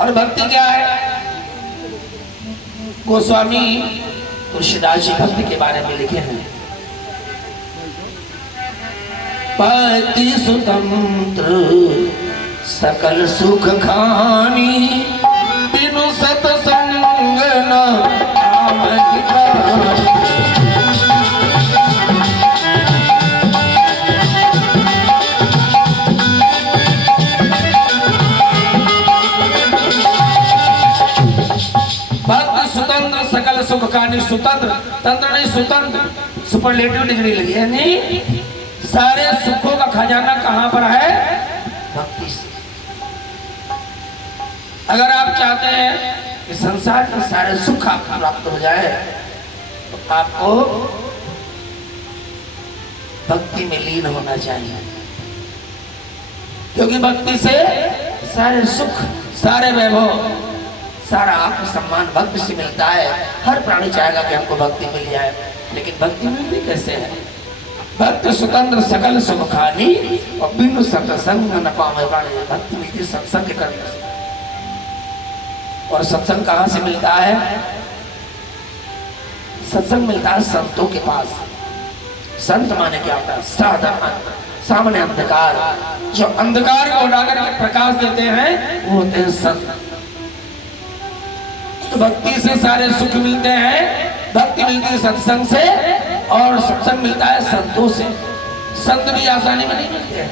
और भक्ति क्या है? गोस्वामी तुलसीदास जी भक्ति के बारे में लिखे हैं, पति स्वतंत्र सकल सुख खानी, बिनु सतसंग न आमहि प्राण। भक्त स्वतंत्र सकल सुख खानी, स्वतंत्र, तंत्र नहीं स्वतंत्र, सुपरलेटिव डिग्री लगी है नहीं। सारे सुखों का खजाना कहां पर है? भक्ति से। अगर आप चाहते हैं कि संसार के सारे सुख आपको प्राप्त हो जाए तो आपको भक्ति में लीन होना चाहिए, क्योंकि भक्ति से सारे सुख, सारे वैभव, सारा आत्मसम्मान भक्ति से मिलता है। हर प्राणी चाहेगा कि हमको भक्ति मिल जाए, लेकिन भक्ति मिलती कैसे है? भक्त स्वतंत्र सकल सुख खानी, और बिनु सत्संग न पावे प्राणी। भक्ति मिलती सत्संग करने से। और सत्संग कहां से मिलता है? सत्संग मिलता है संतों के पास। संत माने क्या होता है? साधन, सामने अंधकार, जो अंधकार को उड़ाकर के प्रकाश देते हैं वो होते हैं संत। तो भक्ति से सारे सुख मिलते हैं, भक्ति मिलती है सत्संग से, और सत्संग मिलता है संतों से। संत भी आसानी में नहीं मिलते हैं।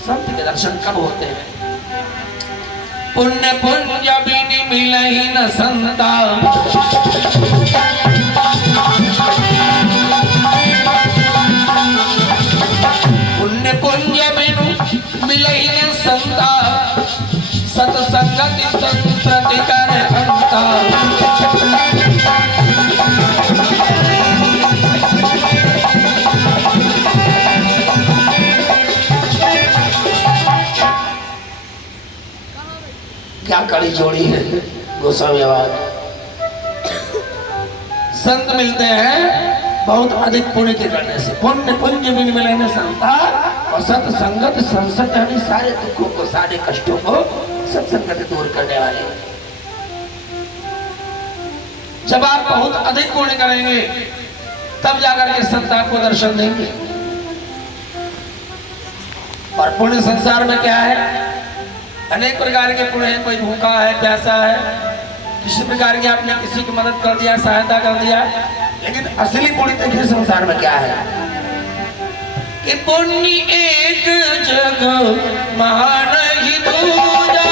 संत के दर्शन कब होते हैं? पुण्य पुंज बिनि मिलहि न संता, पुण्य पुंज बिनु मिलहि न संता, सत्संगति संप्रति कर अंता। क्या कड़ी जोड़ी है गोस्वामी आवाज। संत मिलते हैं बहुत अधिक पुण्य के करने से। पुण्य पुंज बिन मिलने संता, और सत्संगत संसत यानी सारे दुखों को, सारे कष्टों को सत्संगत दूर करने वाले। जब आप बहुत अधिक पुण्य करेंगे तब जाकर के संत आपको दर्शन देंगे। और पुण्य संसार में क्या है? अनेक प्रकार के पुण्य हैं। कोई भूखा है, प्यासा है, किसी प्रकार की आपने किसी की मदद कर दिया, सहायता कर दिया। लेकिन असली पुण्य देखिए संसार में क्या है कि पुण्य एक जग महान ही दूजा,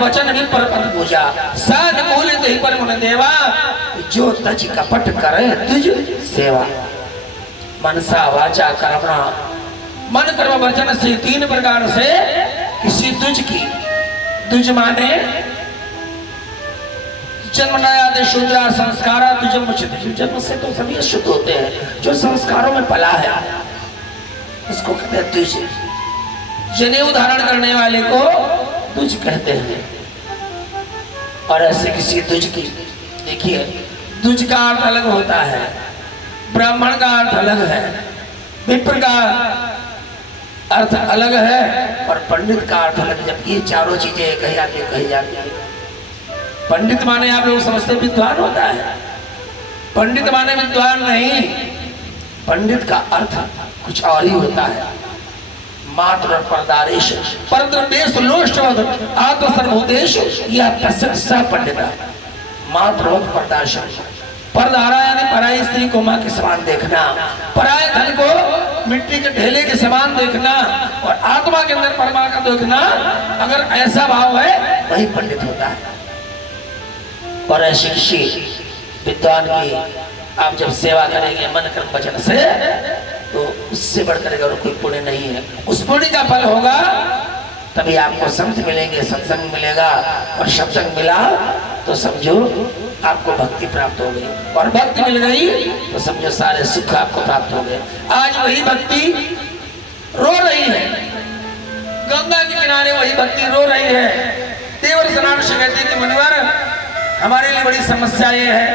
वचन भी पर पूजा, सानुकूल ही पर मन देवा, जो तज कपट करे तुझ सेवा। मनसा वाचा कर्मणा, मन कर्म वचन से तीन प्रकार से किसी तुझ की, तुझ माने जन्मनायादि शूद्रा संस्कारा तुझ मुचित। जन्म से तो सभी शुद्ध होते हैं, जो संस्कारों में पला है उसको कहते हैं तुझ। जनेऊ धारण करने वाले को तुझ कहते हैं। और ऐसे किसी तुझ की, देखिए तुझ का अर्थ अलग होता है, ब्राह्मण का अर्थ अलग है, विप्र का अर्थ अलग है, और पंडित का अर्थ अलग। जबकि ये चारों चीजें कही जाती है। पंडित माने आप लोग समझते विद्वान होता है, पंडित माने विद्वान नहीं। पंडित का अर्थ कुछ और ही होता है। मात्र परदारेश परद्रवेश लोष्टवद आत्मसर्वोदेश, यह तस्य पंडित। मात्र परदाश, परदारा यानी पराई स्त्री को मां के समान देखना, पराये धन को मिट्टी के ढेले के समान देखना, और आत्मा के अंदर परमात्मा का देखना। अगर ऐसा भाव है वही पंडित होता है। और ऐसी किसी विद्वान की आप जब सेवा करेंगे मन कर्म वचन से तो उससे बढ़कर और कोई पुण्य नहीं है। उस पुण्य का फल होगा तभी आपको संत मिलेंगे, सत्संग मिलेगा, और सत्संग मिला तो समझो आपको भक्ति प्राप्त हो गई, और भक्ति मिल गई तो समझो सारे सुख आपको प्राप्त हो गए। आज वही भक्ति रो रही है, गंगा के किनारे वही भक्ति रो रही है। देवर स्नान से कहते कि मुनिवर हमारे लिए बड़ी समस्या ये है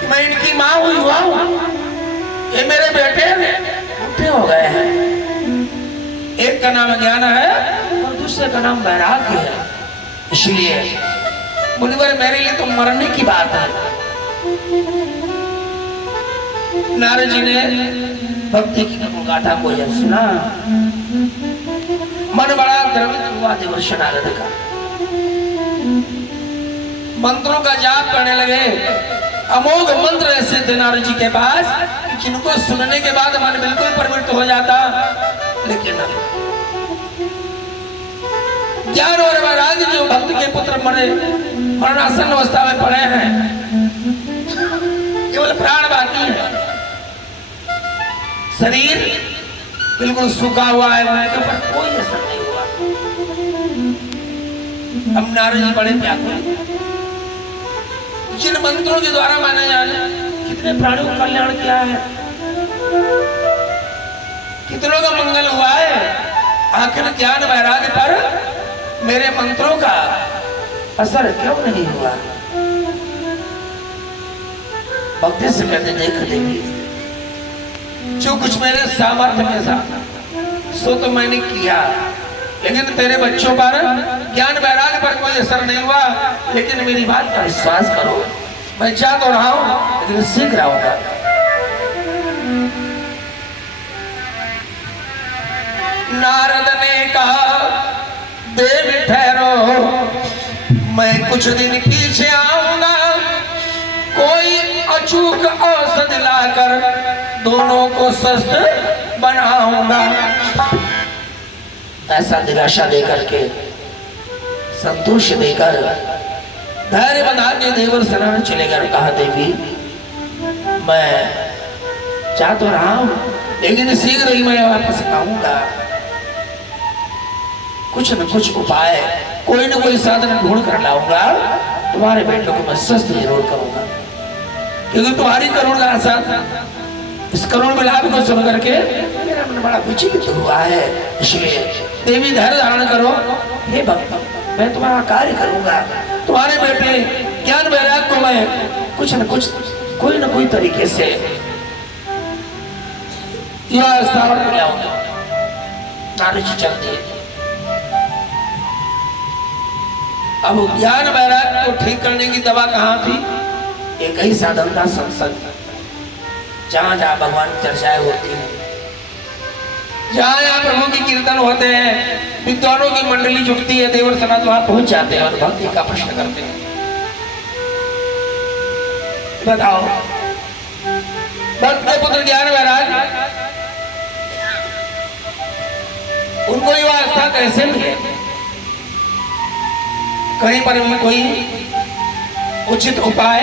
कि मैं इनकी माँ हुआ हूँ, ये मेरे बेटे बूढ़े हो गए हैं। एक का नाम ज्ञान है और दूसरे का नाम वैराग्य है, इसलिए मुनिवर मेरे लिए तो मरने की बात है। नारद जी ने भक्ति की गाथा को जब सुना मन बड़ा द्रवित हुआ देवर्ष नारद का। मंत्रों का जाप करने लगे, अमोघ मंत्र ऐसे थे नारद जी के पास कि जिनको सुनने के बाद मन बिल्कुल प्रवृत्त हो जाता। लेकिन ज्ञान और वैराग्य जो भक्त के पुत्र मरणासन अवस्था में पड़े हैं, केवल प्राण बाकी है, शरीर बिल्कुल सूखा हुआ है, उनके ऊपर कोई असर नहीं हुआ। अब नारद जी बड़े व्याकुल, जिन मंत्रों के द्वारा माने जाने कितने प्राणियों का कल्याण किया है, कितनों का मंगल हुआ है, आखिर ज्ञान वैराग्य पर मेरे मंत्रों का असर क्यों नहीं हुआ। भक्ति से कहते देख देवी, जो कुछ मेरे सामर्थ्य में था सो तो मैंने किया, लेकिन तेरे बच्चों पर ज्ञान वैराग्य पर कोई असर नहीं हुआ। लेकिन मेरी बात का विश्वास करो, मैं जा तो रहा हूं लेकिन सीख रहा हूं। नारद ने कहा देवी ठहरो, मैं कुछ दिन पीछे आऊंगा, कोई अचूक औषधि लाकर दोनों को स्वस्थ बनाऊंगा। ऐसा निराशा देकर के, संतोष देकर, धैर्य बना के देवर शरण चले गए। कहा देवी मैं जा तो रहा हूं लेकिन शीघ्र ही मैं वापस आऊंगा। कुछ न कुछ उपाय, कोई न कोई साधन ढूंढ कर लाऊंगा, तुम्हारे बेटों को मैं स्वस्थ जरूर करूंगा, क्योंकि तुम्हारी करुण का साथ इस करुण विलाप को सुन करके मेरा मन बड़ा विचलित हुआ है। इसलिए देवी धैर्य धारण करो, हे भक्त मैं तुम्हारा कार्य करूंगा, तुम्हारे बेटे ज्ञान वैराग्य को मैं कुछ न कुछ, कोई न कोई तरीके से युवा स्थावर में लाऊंगा। नारद जी चल दिए। अब ज्ञान वैराग्य को ठीक करने की दवा कहाँ थी? एक ही साधन था, सत्संग। जहां जहां भगवान की चर्चाएं होती हैं, जहां जहां प्रभु की कीर्तन होते हैं, विद्वानों की मंडली जुटती है, देवर सनात वहां पहुंच जाते हैं और भक्ति का प्रश्न करते हैं। बताओ भक्त के पुत्र ज्ञान वैराग्य उनको ये अवस्था कैसे मिले? कहीं पर भी कोई उचित उपाय,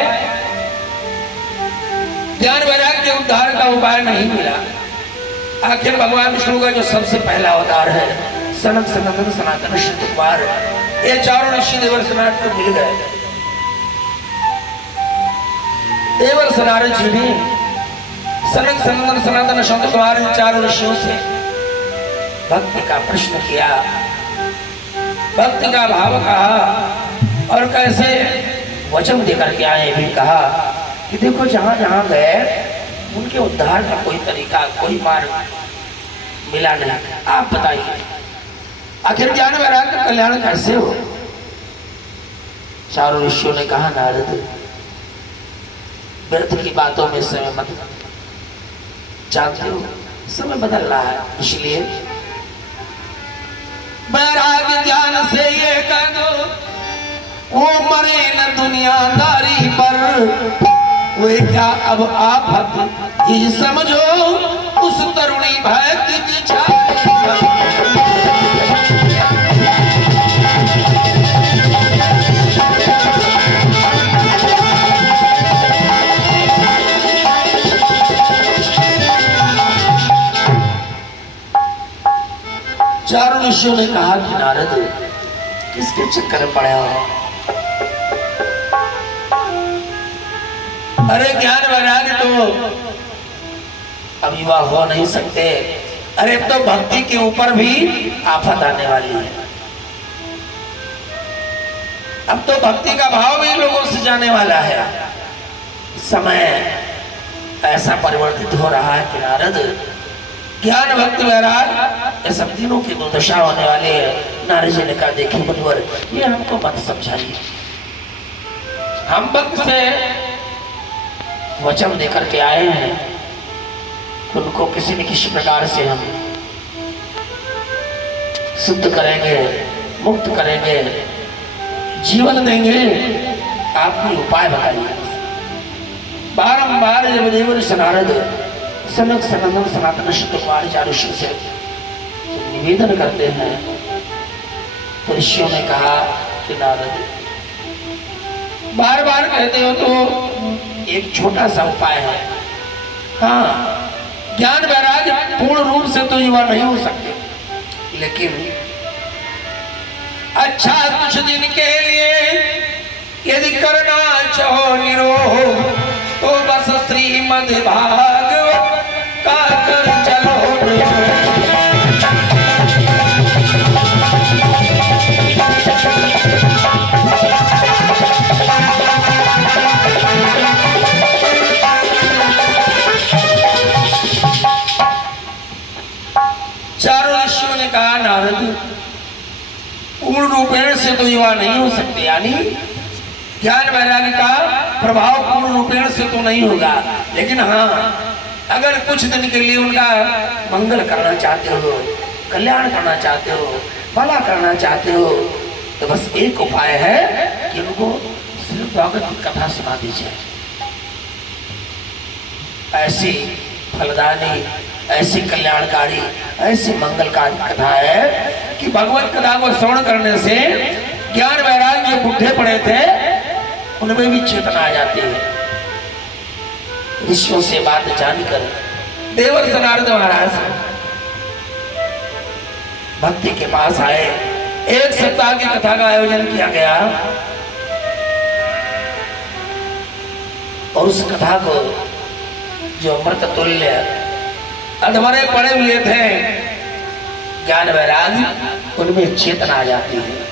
ज्ञान वैराग्य के उद्धार का उपाय नहीं मिला। आखिर भगवान विष्णु का जो सबसे पहला अवतार है, सनक सनातन सनातन शुद्ध कुमार, ये चारों ऋषि देवर सनातन को मिल गए। देवर सनातन जी ने सनक सनातन सनातन शुद्ध कुमार इन चारों ऋषियों से भक्ति का प्रश्न किया, भक्ति का भाव कहा, और कैसे वचन देकर के आए भी कहा कि देखो जहां जहां गए उनके उद्धार का कोई तरीका, कोई मार्ग मिला नहीं। आप बताइए आखिर ज्ञान वैराग्य का कल्याण कैसे हो? चारों ऋषियों ने कहा नारद व्यर्थ की बातों में समय मत, जानते हो समय बदल रहा है, इसलिए वैराग्य ज्ञान से ये कर दो, वो मरे न दुनियादारी पर, वे क्या अब आप ये समझो उस तरुणी भक्ति की छाया। चारों ऋषियों ने कहा कि नारद किसके चक्कर में पड़े हो? अरे ज्ञान वैराग्य तो अब युवा हो नहीं सकते। अरे तो भक्ति के ऊपर भी आफत आने वाली है। अब तो भक्ति का भाव भी लोगों से जाने वाला है। समय ऐसा परिवर्तित हो रहा है कि नारद ज्ञान भक्ति वैराग ये सब तीनों की दुर्दशा होने वाली है। नारद जी ने कहा देखिए मुनिवर ये हमको मत समझाइए। हम भक्त से वचन देकर के आए हैं, उनको किसी न किसी प्रकार से हम शुद्ध करेंगे, मुक्त करेंगे, जीवन देंगे। आप कोई उपाय बताइए। बारंबार जब देवर नारद सनक सनंदन सनातन शुद्ध कुमार चारों से निवेदन करते हैं तो ऋषियों ने कहा कि नारद बार बार कहते हो तो एक छोटा सा उपाय है। हाँ, ज्ञान वैराग्य पूर्ण रूप से तो युवा नहीं हो सकते, लेकिन अच्छा कुछ दिन के लिए यदि करना चाहो निरोग तो बस श्रीमद् भागवत का कर चलो। चारों ऋषियों ने कहा नारद पूर्ण रूपेण से तो युवा नहीं हो सकते, यानी ज्ञान वैराग्य का प्रभाव पूर्ण रूपेण से तो नहीं होगा, लेकिन हाँ अगर कुछ दिन के लिए उनका मंगल करना चाहते हो, कल्याण करना चाहते हो, भला करना चाहते हो तो बस एक उपाय है कि उनको श्रीमद् भागवत की कथा सुना दीजिए। ऐसी फलदानी, ऐसी कल्याणकारी, ऐसी मंगलकारी कथा है कि भगवत कथा को श्रवण करने से ज्ञान वैराग्य जो बुढ़े पड़े थे उनमें भी चेतना आ जाती है। ऋषियों से बात जानकर देवर नारद महाराज भक्ति के पास आए। एक सप्ताह की कथा का आयोजन किया गया और उस कथा को जो अमृत तुल्य अधमरे पड़े हुए थे ज्ञान वैराग्य उनमें चेतना आ जाती है।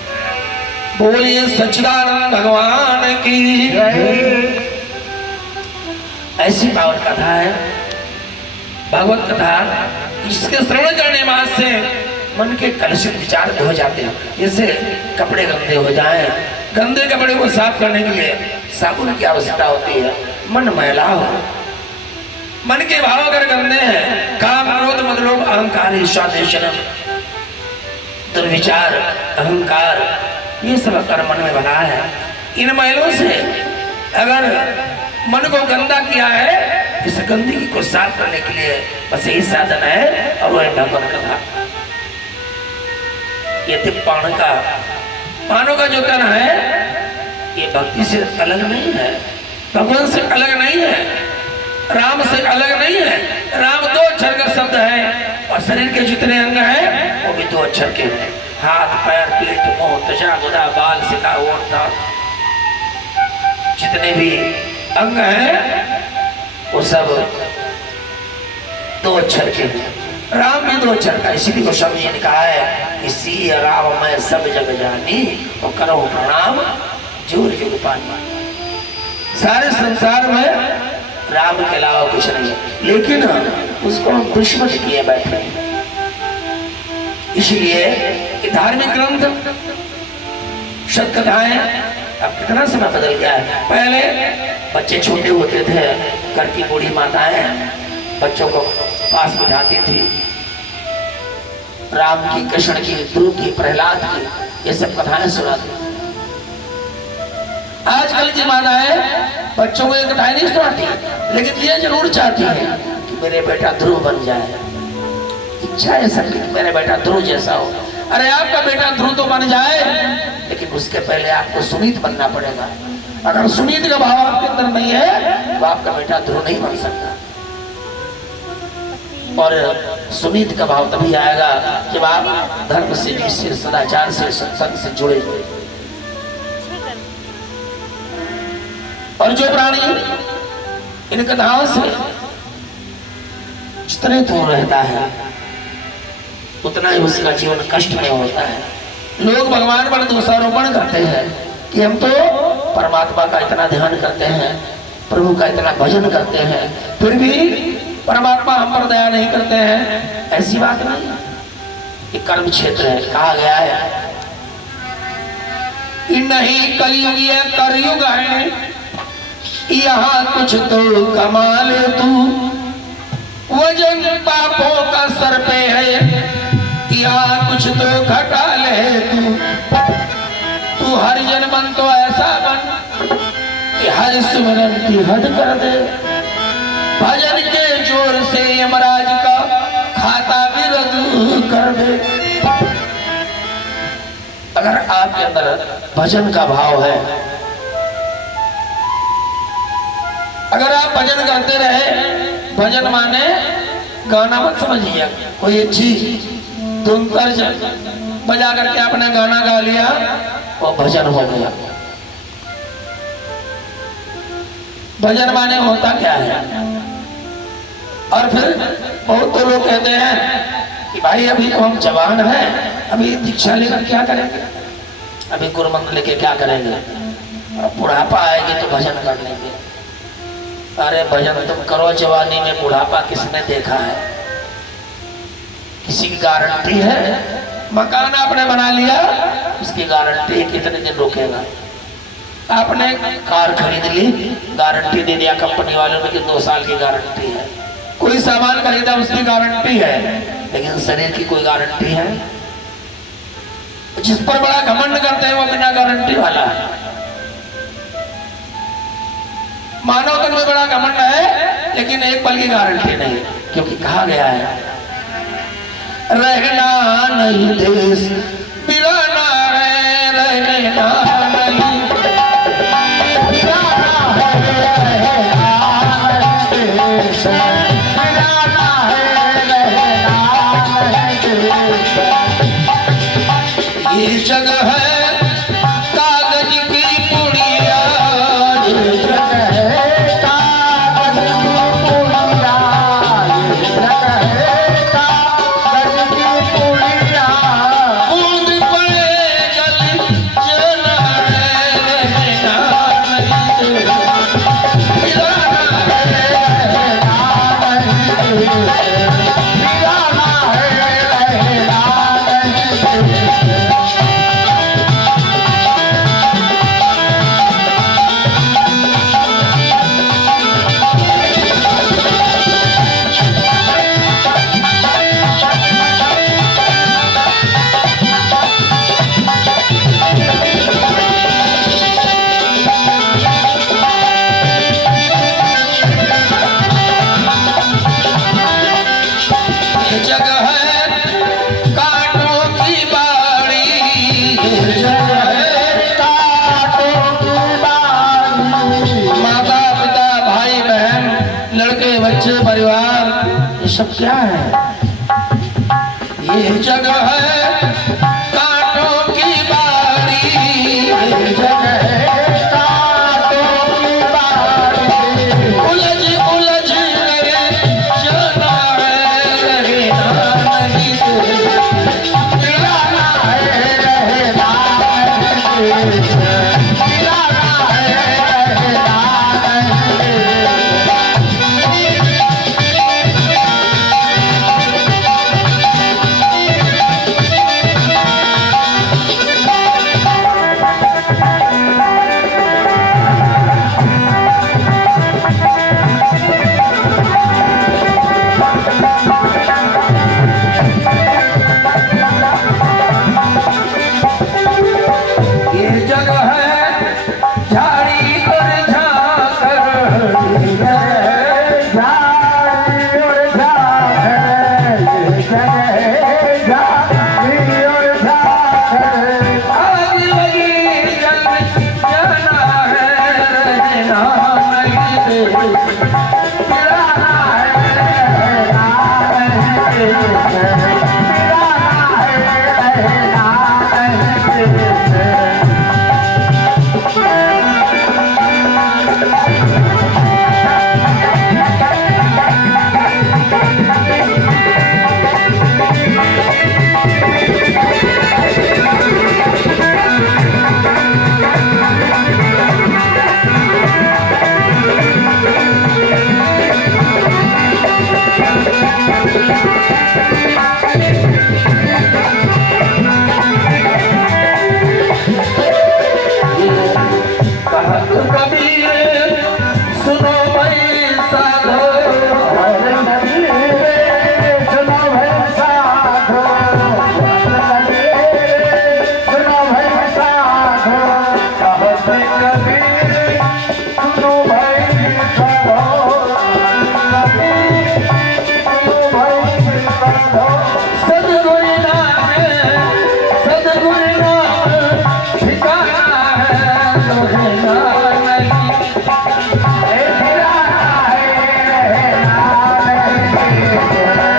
बोलिए सच्चिदानंद भगवान की जय। ऐसी पावन कथा है भागवत कथा, इसके श्रवण करने मात्र से मन के कलुषित विचार धो जाते हैं। जैसे कपड़े गंदे हो जाएं, गंदे कपड़े को साफ करने के लिए साबुन की आवश्यकता होती है। मन मैला हो, मन के भाव अगर गंदे हैं, काम क्रोध मद लोभ अहंकार ईर्ष्या द्वेष दुर्विचार अहंकार ये सब अगर मन में बना है, इन मैलों से अगर मन को गंदा किया है, इस गंदगी को साफ करने के लिए बस यही साधन है और वह भगवत कथा। ये पाण का पानों का जो तन है ये भक्ति से अलग नहीं है, भगवान से अलग नहीं है, राम से अलग नहीं है। राम 2 अक्षर का शब्द है और शरीर के जितने अंग हैं वो भी 2 अक्षर के हैं। हाथ पैर पीठ मुंह त्वचा गुदा बाल सिका ओढ़ना जितने भी अंग हैं वो सब 2 अक्षर के हैं। राम भी 2 अक्षर का, इसीलिए गोस्वामी जी ने कहा है कि सी राम मैं सब जग जानी और करो प्रणाम जोर जुग पानी। सारे संसार में राम के अलावा कुछ नहीं है, लेकिन उसको हम दुश्मन किए बैठे हैं। इसलिए धार्मिक ग्रंथ शब्द कथाएं अब कितना समय बदल गया है। पहले बच्चे छोटे होते थे, घर की बूढ़ी माताएं बच्चों को पास बिठाती थी, राम की, कृष्ण की, ध्रुव की, प्रहलाद की ये सब कथाएं सुनाती। आजकल की माताएं बच्चों को एक कथाएं नहीं सुनाती, लेकिन ये जरूर चाहती है कि मेरे बेटा ध्रुव बन जाए। इच्छा है सबकी कि मेरे बेटा ध्रुव जैसा हो। अरे आपका बेटा ध्रुव तो बन जाए, लेकिन उसके पहले आपको सुनीत बनना पड़ेगा। अगर सुनीत का भाव आपके अंदर नहीं है तो आपका बेटा ध्रुव नहीं बन सकता। और सुनीति का भाव तभी आएगा जब आप धर्म से, से सदाचार से, सत्संग से जुड़े। और जो प्राणी इन कथाओं से जितने दूर रहता है उतना ही उसका जीवन कष्ट में होता है। लोग भगवान पर दोषारोपण करते हैं कि हम तो परमात्मा का इतना ध्यान करते हैं, प्रभु का इतना भजन करते हैं, फिर भी परमात्मा हम पर दया नहीं करते हैं। ऐसी बात नहीं, ये कर्म क्षेत्र है। कहा गया है कि नहीं कलयुग ये करयुग है, यहाँ कुछ तो कमाल तू, वजन पापों का सर पे है, यहाँ कुछ तो घटा ले तू हर जन्म तो ऐसा बन कि हर सुमरन की हद कर दे, भजन के जोर से यमराज का खाता भी रद्द कर दे। अगर आपके अंदर भजन का भाव है, अगर आप भजन करते रहे, भजन माने गाना मत समझिए, कोई अच्छी धुन तर्ज बजा करके आपने गाना गा लिया वो भजन हो गया। भजन माने होता क्या है? और फिर बहुत तो लोग कहते हैं कि भाई अभी तो हम जवान हैं, अभी दीक्षा लेकर क्या करेंगे, अभी गुरुमंत्र लेके क्या करेंगे, बुढ़ापा आएगी तो भजन कर लेंगे। अरे भजन तुम करो जवानी में, बुढ़ापा किसने देखा है? किसी की गारंटी है? मकान आपने बना लिया, उसकी गारंटी कितने दिन रुकेगा? आपने कार खरीद ली, गारंटी दे दिया कंपनी वालों ने कि 2 साल की गारंटी है। कोई सामान खरीदा, उसकी गारंटी है, लेकिन शरीर की कोई गारंटी है? जिस पर बड़ा घमंड करते हैं वो बिना गारंटी वाला है। मानव तन में बड़ा घमंड है, लेकिन एक पल की गारंटी नहीं, क्योंकि कहा गया है रहना नहीं देश बिराना है, रहना नहीं बिराना है, रहना नहीं देश बिराना है, रहना नहीं देश। ये जगह है कागज की पुड़िया, ये जगह है कागज की पुड़िया, ये जगह है कागज की पुड़िया, बूंद पड़े जल जना है, रहना नहीं देश बिराना है, रहना नहीं देश बिराना है, रहना नहीं देश। जगह है कांटों की बाड़ी, जगह है कांटों की बाड़ी, माता पिता भाई बहन लड़के बच्चे परिवार, ये सब क्या है? ये जगह है कांटों की बाड़ी, ये जगह है कांटों की बाड़ी, उलझ उलझ करे जाना है, रहना नहीं देश बिराना है, रहना नहीं देश बिराना है, रहना नहीं देश।